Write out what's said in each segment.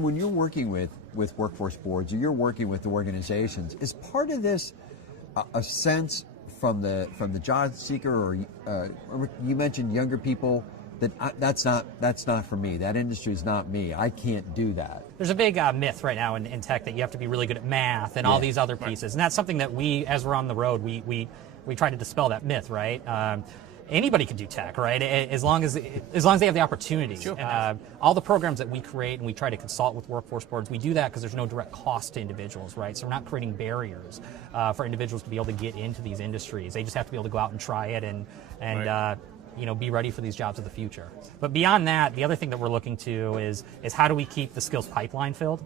When you're working with workforce boards or you're working with organizations, is part of this a sense from the job seeker, or you mentioned younger people, that that's not for me. That industry is not me. I can't do that. There's a big myth right now in tech that you have to be really good at math and all these other pieces, and that's something that we, as we're on the road, we try to dispel that myth, right? Anybody can do tech, right? As long as they have the opportunity. Sure. All the programs that we create and we try to consult with workforce boards, we do that because there's no direct cost to individuals, right? So we're not creating barriers for individuals to be able to get into these industries. They just have to be able to go out and try it and be ready for these jobs of the future. But beyond that, the other thing that we're looking to is how do we keep the skills pipeline filled?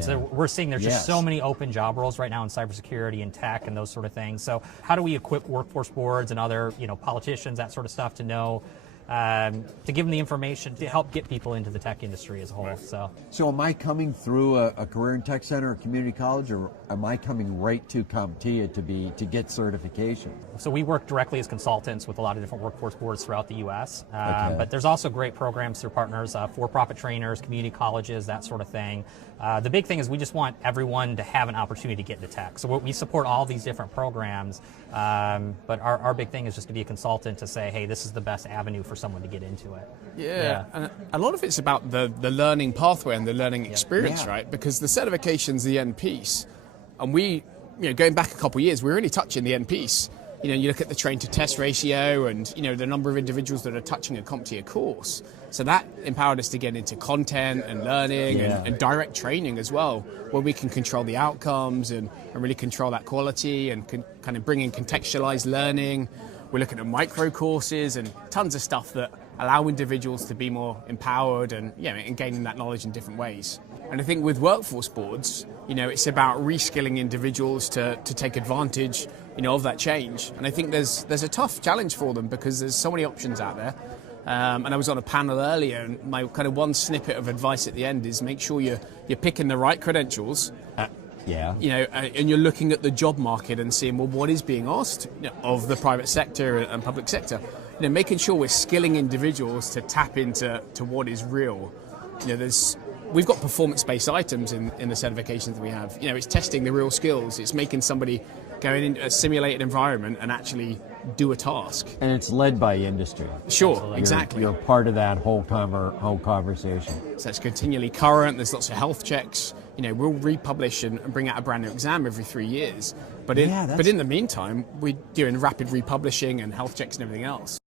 So we're seeing there's just so many open job roles right now in cybersecurity and tech and those sort of things. So how do we equip workforce boards and other politicians, that sort of stuff, to know, to give them the information to help get people into the tech industry as a whole. Right. So am I coming through a career and tech center or community college, or am I coming right to CompTIA to get certification? So we work directly as consultants with a lot of different workforce boards throughout the U.S. But there's also great programs through partners, for-profit trainers, community colleges, that sort of thing. The big thing is we just want everyone to have an opportunity to get into tech. So we support all these different programs, but our big thing is just to be a consultant to say, hey, this is the best avenue for someone to get into it. Yeah, and a lot of it's about the learning pathway and the learning experience, right? Because the certification's the end piece, and we, going back a couple of years, we're really touching the end piece. You look at the train to test ratio and, the number of individuals that are touching a CompTIA course. So that empowered us to get into content and learning and direct training as well, where we can control the outcomes and really control that quality and kind of bring in contextualized learning. We're looking at micro courses and tons of stuff that allow individuals to be more empowered and, and gaining that knowledge in different ways. And I think with workforce boards, it's about reskilling individuals to take advantage, of that change. And I think there's a tough challenge for them because there's so many options out there. And I was on a panel earlier, and my kind of one snippet of advice at the end is make sure you're picking the right credentials. And you're looking at the job market and seeing, well, what is being asked of the private sector and public sector. Making sure we're skilling individuals to tap into what is real. We've got performance-based items in the certifications that we have. It's testing the real skills. It's making somebody go into a simulated environment and actually do a task. And it's led by industry. Sure, Absolutely. exactly. You're part of that whole conversation. So it's continually current. There's lots of health checks. We'll republish and bring out a brand new exam every 3 years. But in the meantime, we're doing rapid republishing and health checks and everything else.